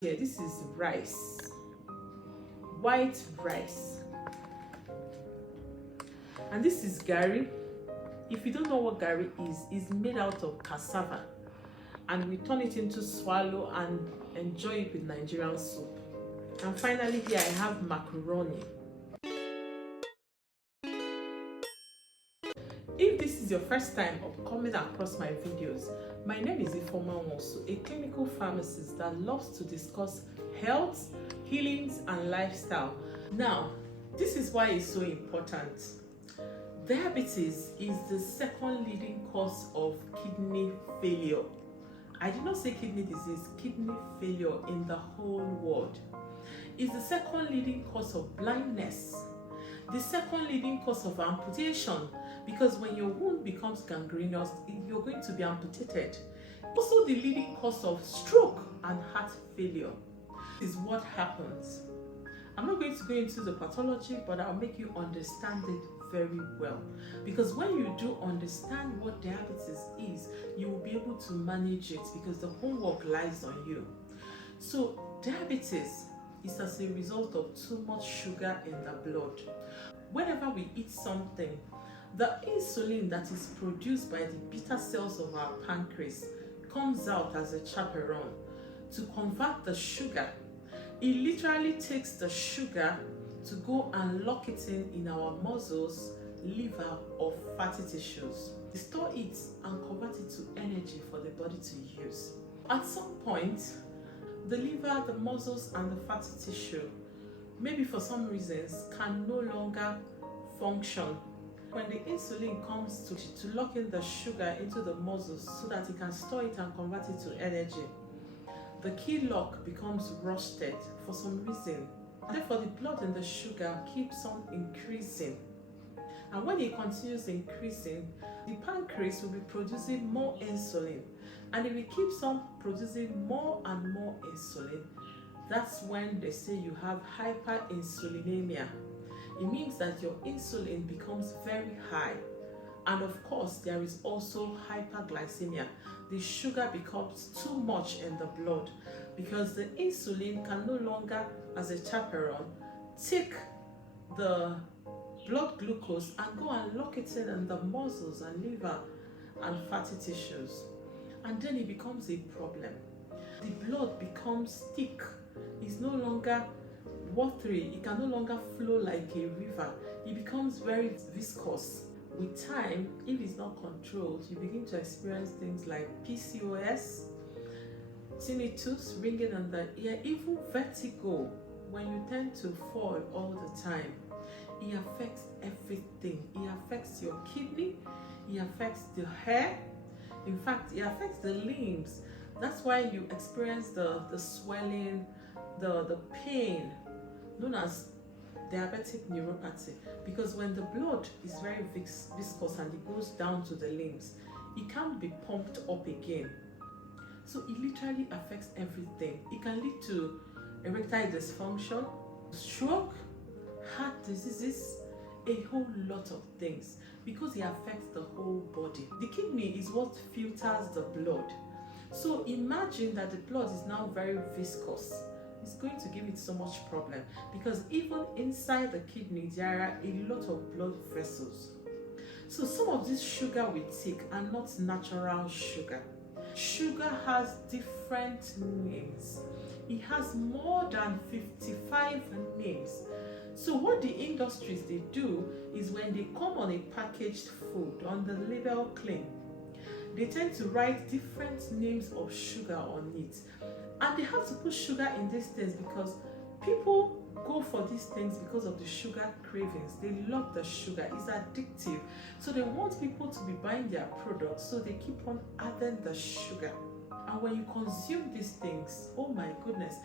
Here, this is rice, white rice, and this is gari. If you don't know what gari is, it's made out of cassava, and we turn it into swallow and enjoy it with Nigerian soup. And finally, here I have macaroni. If this is your first time of coming across my videos, my name is Ifoma Nwosu, a clinical pharmacist that loves to discuss health, healings, and lifestyle. Now, this is why it's so important. Diabetes is the second leading cause of kidney failure. I did not say kidney disease, kidney failure in the whole world. It's the second leading cause of blindness, the second leading cause of amputation, because when your wound becomes gangrenous, you're going to be amputated. Also the leading cause of stroke and heart failure. This is what happens. I'm not going to go into the pathology, but I'll make you understand it very well. Because when you do understand what diabetes is, you will be able to manage it, because the homework lies on you. So diabetes is as a result of too much sugar in the blood. Whenever we eat something, the insulin that is produced by the beta cells of our pancreas comes out as a chaperone to convert the sugar. It literally takes the sugar to go and lock it in our muscles, liver, or fatty tissues. They store it and convert it to energy for the body to use. At some point, the liver, the muscles, and the fatty tissue, maybe for some reasons, can no longer function. When the insulin comes to lock in the sugar into the muscles so that it can store it and convert it to energy, the key lock becomes rusted for some reason. Therefore, the blood in the sugar keeps on increasing. And when it continues increasing, the pancreas will be producing more insulin. And if it keeps on producing more and more insulin, that's when they say you have hyperinsulinemia. It means that your insulin becomes very high. And of course, there is also hyperglycemia. The sugar becomes too much in the blood because the insulin can no longer, as a chaperone, take the blood glucose and go and lock it in the muscles and liver and fatty tissues. And then it becomes a problem. The blood becomes thick. It's no longer watery. It can no longer flow like a river. It becomes very viscous. With time, if it's not controlled, you begin to experience things like PCOS, tinnitus, ringing in the ear, even vertigo when you tend to fall all the time. It affects everything. It affects your kidney, it affects the hair, in fact, it affects the limbs. That's why you experience the swelling, the pain, known as diabetic neuropathy, because when the blood is very viscous and it goes down to the limbs, it can't be pumped up again. So it literally affects everything. It can lead to erectile dysfunction, stroke, heart diseases, a whole lot of things, because it affects the whole body. The kidney is what filters the blood. So imagine that the blood is now very viscous. It's going to give it so much problem, because even inside the kidney there are a lot of blood vessels. So some of this sugar we take are not natural sugar. Sugar has different names. It has more than 55 names. So what the industries they do is, when they come on a packaged food, on the label claim, they tend to write different names of sugar on it. And they have to put sugar in these things because people go for these things because of the sugar cravings. They love the sugar. It's addictive. So they want people to be buying their products, so they keep on adding the sugar. And when you consume these things, oh my goodness,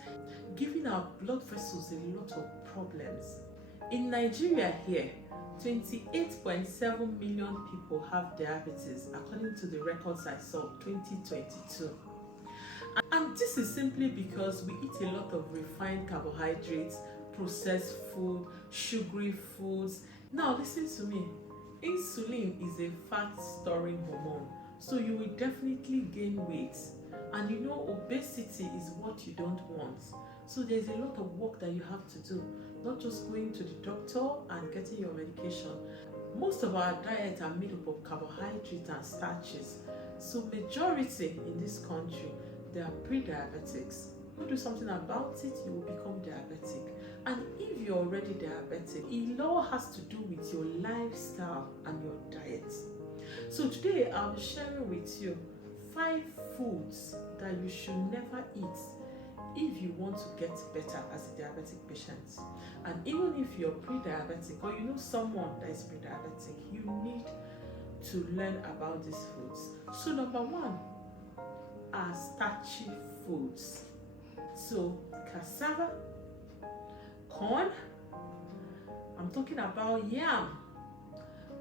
giving our blood vessels a lot of problems. In Nigeria here, 28.7 million people have diabetes, according to the records I saw, 2022. And this is simply because we eat a lot of refined carbohydrates, processed food, sugary foods. Now listen to me. Insulin is a fat storing hormone, so you will definitely gain weight. And you know, obesity is what you don't want. So there's a lot of work that you have to do, not just going to the doctor and getting your medication. Most of our diets are made up of carbohydrates and starches. So majority in this country, they are pre-diabetics. You do something about it, you will become diabetic. And if you're already diabetic, it all has to do with your lifestyle and your diet. So today I'll be sharing with you 5 foods that you should never eat if you want to get better as a diabetic patient. And even if you're pre-diabetic or you know someone that is pre-diabetic, you need to learn about these foods. So number 1 are starchy foods. So cassava, corn, I'm talking about yam,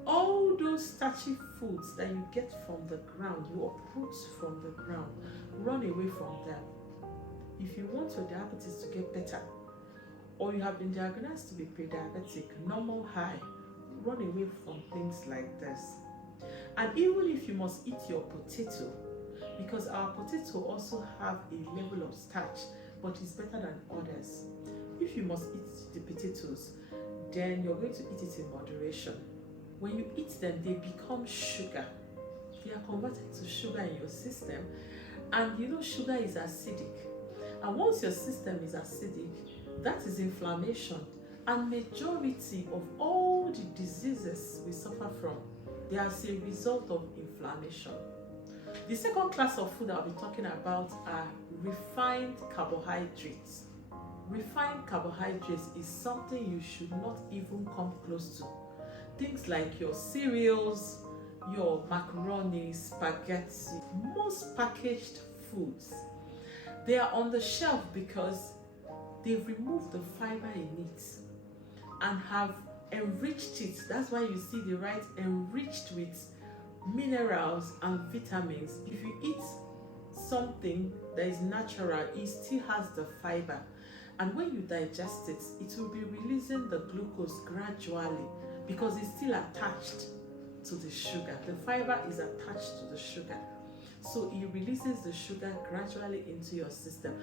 all those starchy foods that you get from the ground, you uproot from the ground, run away from them. If you want your diabetes to get better, or you have been diagnosed to be pre-diabetic, normal high, run away from things like this. And even if you must eat your potato, because our potato also have a level of starch, but it's better than others. If you must eat the potatoes, then you're going to eat it in moderation. When you eat them, they become sugar. They are converted to sugar in your system. And you know, sugar is acidic. And once your system is acidic, that is inflammation. And majority of all the diseases we suffer from, they are as a result of inflammation. The second class of food I'll be talking about are refined carbohydrates. Refined carbohydrates is something you should not even come close to. Things like your cereals, your macaroni, spaghetti, most packaged foods, they are on the shelf because they've removed the fiber in it and have enriched it. That's why you see the right enriched with minerals and vitamins. If you eat something that is natural, it still has the fiber, and when you digest it, it will be releasing the glucose gradually because it's still attached to the sugar. The fiber is attached to the sugar, so it releases the sugar gradually into your system.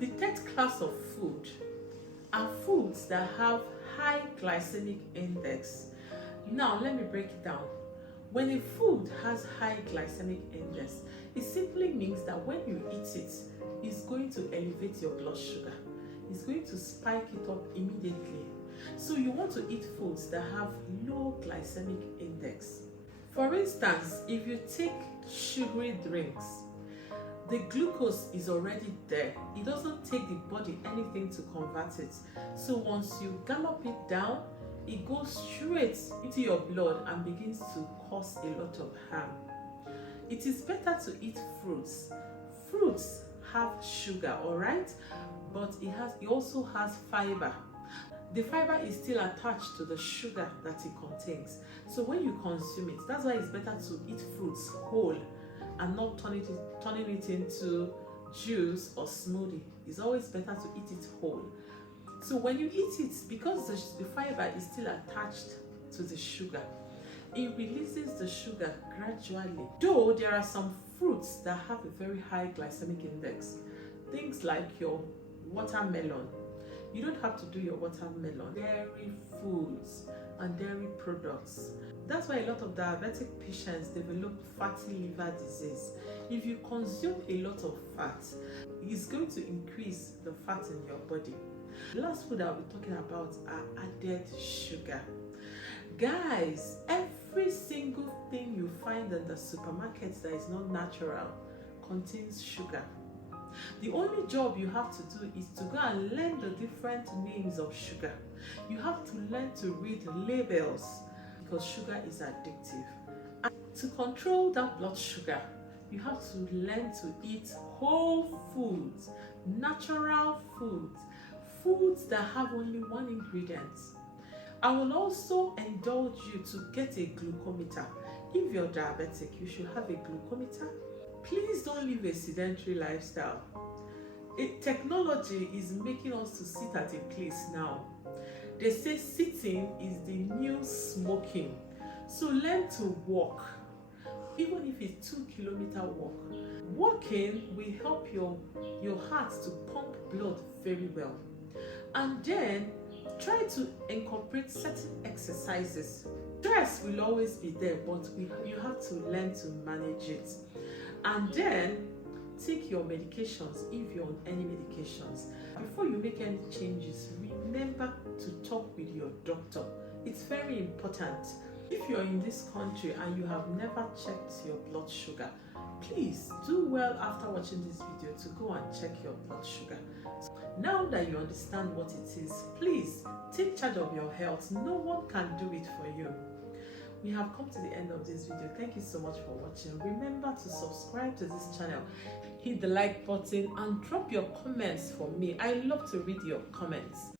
The third class of food are foods that have high glycemic index. Now let me break it down. When a food has high glycemic index, it simply means that when you eat it, it's going to elevate your blood sugar. It's going to spike it up immediately. So you want to eat foods that have low glycemic index. For instance, if you take sugary drinks, the glucose is already there. It doesn't take the body anything to convert it. So once you gallop it down, it goes straight into your blood and begins to cause a lot of harm. It is better to eat fruits. Fruits have sugar, alright, but it also has fiber. The fiber is still attached to the sugar that it contains. So when you consume it, that's why it's better to eat fruits whole and not turning it into juice or smoothie. It's always better to eat it whole. So when you eat it, because the fiber is still attached to the sugar, it releases the sugar gradually. Though there are some fruits that have a very high glycemic index, things like your watermelon. You don't have to do your watermelon. Dairy foods and dairy products. That's why a lot of diabetic patients develop fatty liver disease. If you consume a lot of fat, it's going to increase the fat in your body. The last food I'll be talking about are added sugar. Guys, every single thing you find in the supermarkets that is not natural contains sugar. The only job you have to do is to go and learn the different names of sugar. You have to learn to read labels because sugar is addictive. And to control that blood sugar, you have to learn to eat whole foods, natural foods, foods that have only one ingredient. I will also indulge you to get a glucometer. If you're diabetic, you should have a glucometer. Please don't live a sedentary lifestyle. Technology is making us to sit at a place now. They say sitting is the new smoking. So learn to walk. even if it's 2-kilometer walk. Walking will help your heart to pump blood very well. And then try to incorporate certain exercises. Stress will always be there, but you have to learn to manage it. And then take your medications if you're on any medications. Before you make any changes, remember to talk with your doctor. It's very important. If you're in this country and you have never checked your blood sugar, please do well after watching this video to go and check your blood sugar. Now that you understand what it is, please take charge of your health. No one can do it for you. We have come to the end of this video. Thank you so much for watching. Remember to subscribe to this channel, hit the like button, and drop your comments for me. I love to read your comments.